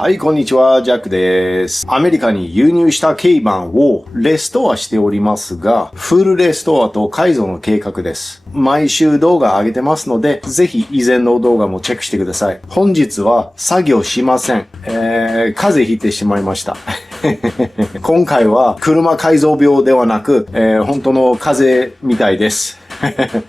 はい、こんにちは、ジャックです。アメリカに輸入した軽バンをレストアしておりますが、フルレストアと改造の計画です。毎週動画上げてますので、ぜひ以前の動画もチェックしてください。本日は作業しません。風邪ひいてしまいました。今回は車改造病ではなく、本当の風邪みたいです。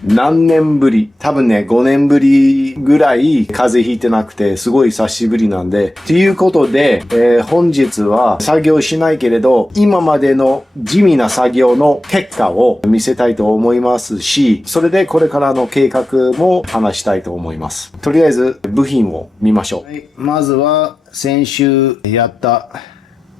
何年ぶり、多分ね、5年ぶりぐらい風邪ひいてなくて、すごい久しぶりなんで。ということで、本日は作業しないけれど、今までの地味な作業の結果を見せたいと思いますし、それでこれからの計画も話したいと思います。とりあえず部品を見ましょう。はい、まずは先週やった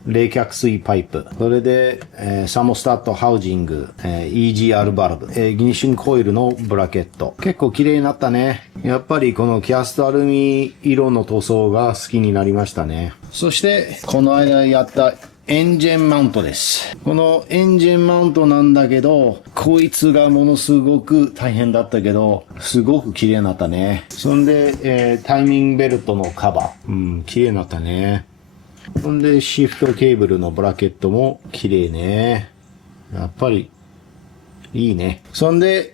冷却水パイプ。それで、サモスタットハウジング、EGR バルブ、イグニッションコイルのブラケット。結構綺麗になったね。やっぱりこのキャストアルミ色の塗装が好きになりましたね。そして、この間やったエンジンマウントです。このエンジンマウントなんだけど、こいつがものすごく大変だったけど、すごく綺麗になったね。そんで、タイミングベルトのカバー。綺麗になったね。そんで、シフトケーブルのブラケットも綺麗ね。やっぱり、いいね。そんで、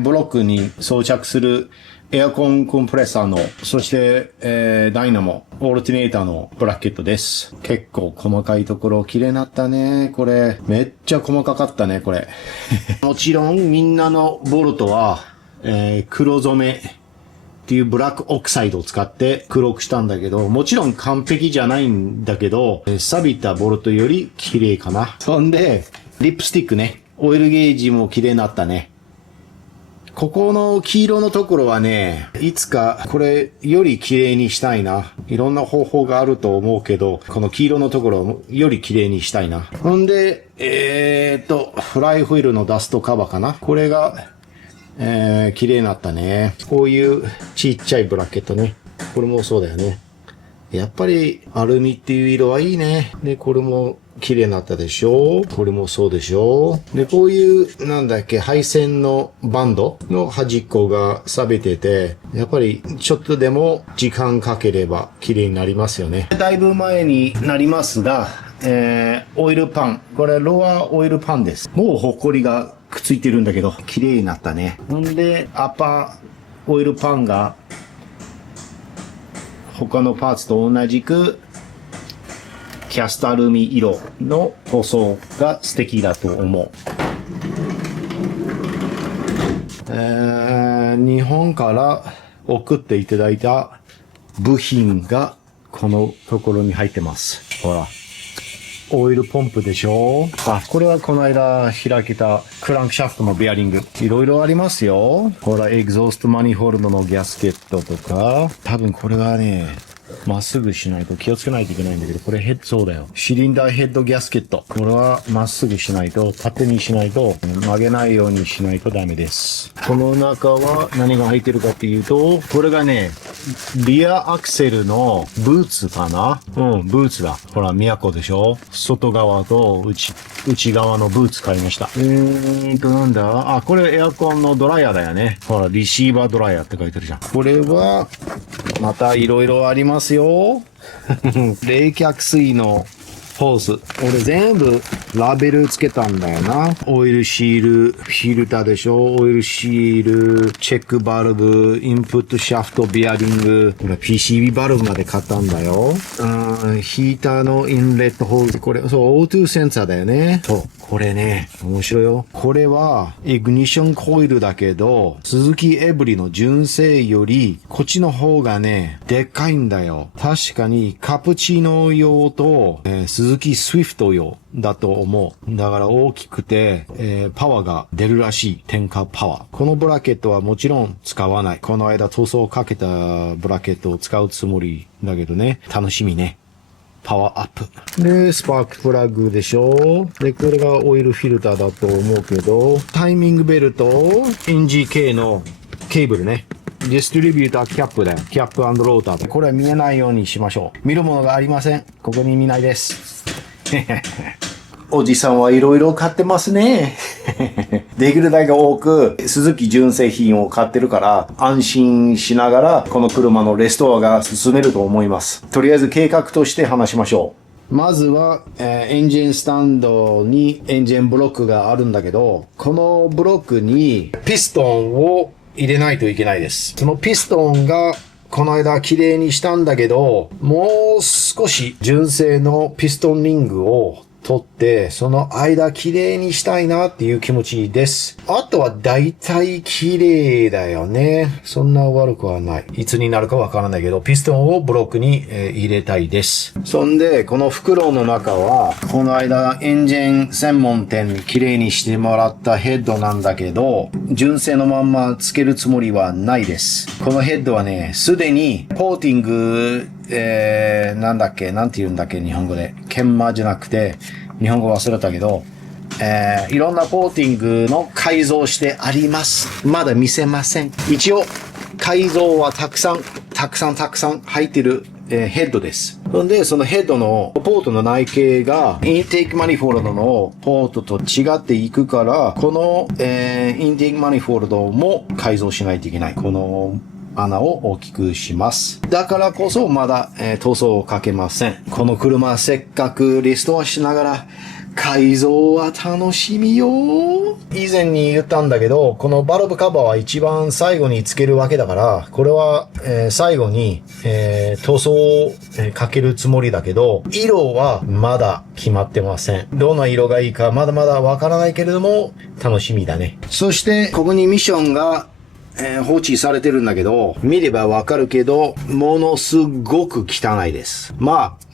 ブロックに装着するエアコンコンプレッサーの、そして、ダイナモ、オルティネーターのブラケットです。結構細かいところ綺麗になったね。これ、めっちゃ細かかったね、これ。もちろん、みんなのボルトは、黒染め。っていうブラックオクサイドを使って黒くしたんだけど、もちろん完璧じゃないんだけど、錆びたボルトより綺麗かな。そんで、リップスティックね。オイルゲージも綺麗になったね。ここの黄色のところはね、いつかこれより綺麗にしたいな。いろんな方法があると思うけど、この黄色のところをより綺麗にしたいな。ほんで、フライホイールのダストカバーかな。これが、綺麗になったね。こういうちっちゃいブラケットね。これもそうだよね。やっぱりアルミっていう色はいいね。で、これも綺麗になったでしょ。これもそうでしょ。で、こういう、なんだっけ、配線のバンドの端っこが錆びてて、やっぱりちょっとでも時間かければ綺麗になりますよね。だいぶ前になりますが、オイルパン。これロアオイルパンです。もうホコリがくっついてるんだけど、綺麗になったね。ほんで、アッパーオイルパンが、他のパーツと同じく、キャストアルミ色の塗装が素敵だと思う。日本から送っていただいた部品がこのところに入ってます。ほら。オイルポンプでしょ。これはこの間開けたクランクシャフトのベアリング。いろいろありますよ。ほら、エグゾーストマニホールドのギャスケットとか。多分これはね、まっすぐしないと気をつけないといけないんだけど、これそうだよ。シリンダーヘッドギャスケット。これはまっすぐしないと、縦にしないと、曲げないようにしないとダメです。この中は何が入ってるかっていうと、これがね、リアアクセルのブーツかな？ブーツだ。ほら、都でしょ？外側と内側のブーツ買いました。なんだ？これエアコンのドライヤーだよね。ほら、リシーバードライヤーって書いてるじゃん。これは、またいろいろありますよ。冷却水のホース。俺全部ラベルつけたんだよな。オイルシール、フィルターでしょ。オイルシール、チェックバルブ、インプットシャフト、ベアリング。これ PCB バルブまで買ったんだよ。ヒーターのインレットホール。これ、そう、O2 センサーだよね。そう。これね、面白いよ。これは、イグニッションコイルだけど、鈴木エブリの純正より、こっちの方がね、でっかいんだよ。確かに、カプチーノ用と、鈴木スイフト用だと思う。だから大きくて、パワーが出るらしい。点火パワー。このブラケットはもちろん使わない。この間塗装をかけたブラケットを使うつもりだけどね。楽しみね。パワーアップ。で、スパークプラグでしょ。で、これがオイルフィルターだと思うけど、タイミングベルト、NGK のケーブルね。ディストリビューターキャップだよ。キャップ&ローター。これは見えないようにしましょう。見るものがありません。ここに見ないです。おじさんはいろいろ買ってますね。できるだけ多く鈴木純正品を買ってるから安心しながらこの車のレストアが進めると思います。とりあえず計画として話しましょう。まずは、エンジンスタンドにエンジンブロックがあるんだけど、このブロックにピストンを入れないといけないです。そのピストンがこの間綺麗にしたんだけど、もう少し純正のピストンリングを取って、その間綺麗にしたいなっていう気持ちです。あとは大体綺麗だよね。そんな悪くはない。いつになるかわからないけど、ピストンをブロックに入れたいです。そんで、この袋の中は、この間エンジン専門店に綺麗にしてもらったヘッドなんだけど、純正のまんまつけるつもりはないです。このヘッドはね、すでにコーティングなんて言うんだっけ、日本語で。研磨じゃなくて、日本語忘れたけど、いろんなコーティングの改造してあります。まだ見せません。一応、改造はたくさん入ってる、ヘッドです。で、そのヘッドのポートの内径がインテークマニフォールドのポートと違っていくから、この、インテークマニフォールドも改造しないといけない。この穴を大きくします。だからこそまだ、塗装をかけません。この車せっかくリストアしながら改造は楽しみよ。以前に言ったんだけど、このバルブカバーは一番最後につけるわけだから、これは、最後に、塗装をかけるつもりだけど、色はまだ決まってません。どんな色がいいかまだまだわからないけれども、楽しみだね。そして、ここにミッションが放置されてるんだけど、見ればわかるけど、ものすごく汚いです。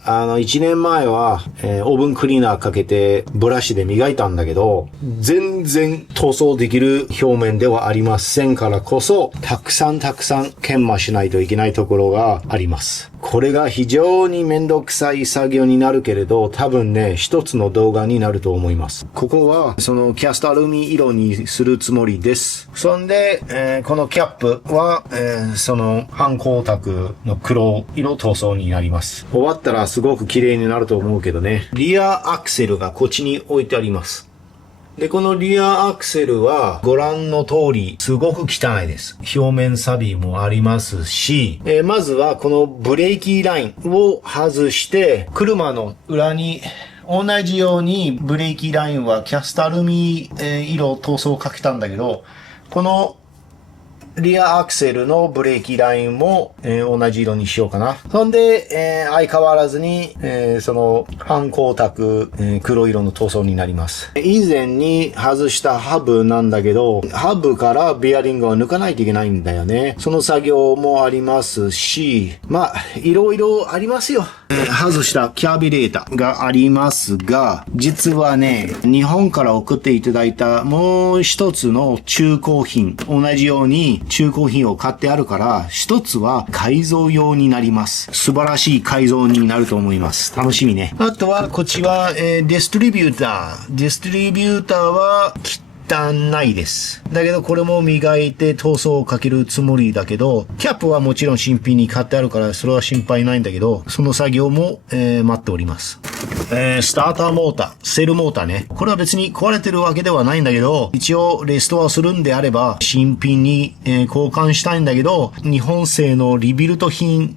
1年前は、オーブンクリーナーかけてブラシで磨いたんだけど、全然塗装できる表面ではありませんからこそ、たくさん研磨しないといけないところがあります。これが非常にめんどくさい作業になるけれど、多分ね、一つの動画になると思います。ここは、そのキャストアルミ色にするつもりです。そんで、このキャップは、その半光沢の黒色塗装になります。終わったらすごく綺麗になると思うけどね。リアアクセルがこっちに置いてあります。で、このリアアクセルはご覧の通りすごく汚いです。表面錆もありますし、まずはこのブレーキラインを外して、車の裏に同じようにブレーキラインはキャストアルミ色塗装をかけたんだけど、このリアアクセルのブレーキラインも、同じ色にしようかな。そんで、相変わらずに、その半光沢、黒色の塗装になります。以前に外したハブなんだけど、ハブからベアリングを抜かないといけないんだよね。その作業もありますし、いろいろありますよ。外したキャビレーターがありますが、実はね、日本から送っていただいたもう一つの中古品、同じように中古品を買ってあるから、一つは改造用になります。素晴らしい改造になると思います。楽しみね。あとは、こっちは、ディストリビューター。ディストリビューターは、汚いです。だけどこれも磨いて塗装をかけるつもりだけど、キャップはもちろん新品に買ってあるからそれは心配ないんだけど、その作業も、待っております。スターターモーター、セルモーターね。これは別に壊れてるわけではないんだけど、一応レストアするんであれば新品に、交換したいんだけど、日本製のリビルト品、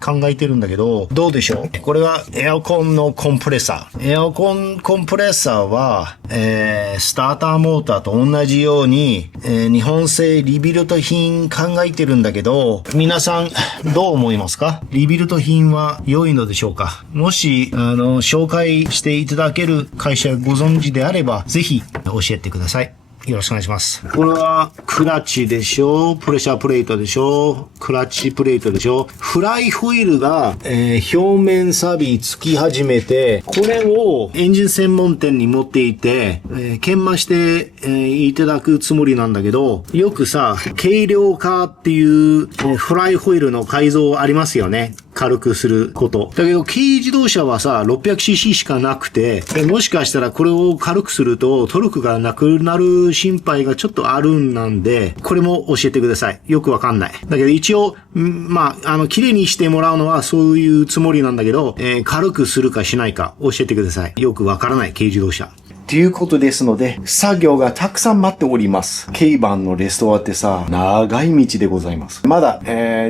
考えてるんだけど、どうでしょう。これはエアコンのコンプレッサー。エアコンコンプレッサーは、スターターモーターと同じように、日本製リビルト品考えてるんだけど、皆さんどう思いますか？リビルト品は良いのでしょうか？もし、紹介していただける会社ご存知であれば、ぜひ教えてください。よろしくお願いします。これはクラッチでしょ、プレッシャープレートでしょ、クラッチプレートでしょ。フライホイールが、表面錆つき始めて、これをエンジン専門店に持っていて、研磨して、いただくつもりなんだけど、よくさ、軽量化っていう、フライホイールの改造ありますよね。軽くすること。だけど、軽自動車はさ、600cc しかなくて、もしかしたらこれを軽くするとトルクがなくなる心配がちょっとあるんなんで、これも教えてください。よくわかんない。だけど一応、綺麗にしてもらうのはそういうつもりなんだけど、軽くするかしないか教えてください。よくわからない、軽自動車。ということですので、作業がたくさん待っております。軽バンのレストアってさ、長い道でございます。まだ、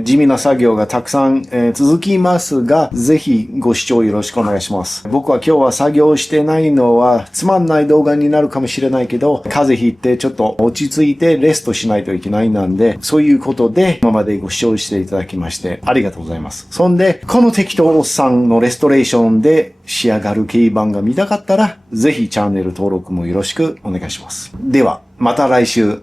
地味な作業がたくさん、続きますが、ぜひご視聴よろしくお願いします。僕は今日は作業してないのは、つまんない動画になるかもしれないけど、風邪ひいてちょっと落ち着いてレストしないといけないなんで、そういうことで今までご視聴していただきましてありがとうございます。そんで、この適当おっさんのレストレーションで仕上がる軽バンが見たかったら、ぜひチャンネル登録もよろしくお願いします。では、また来週。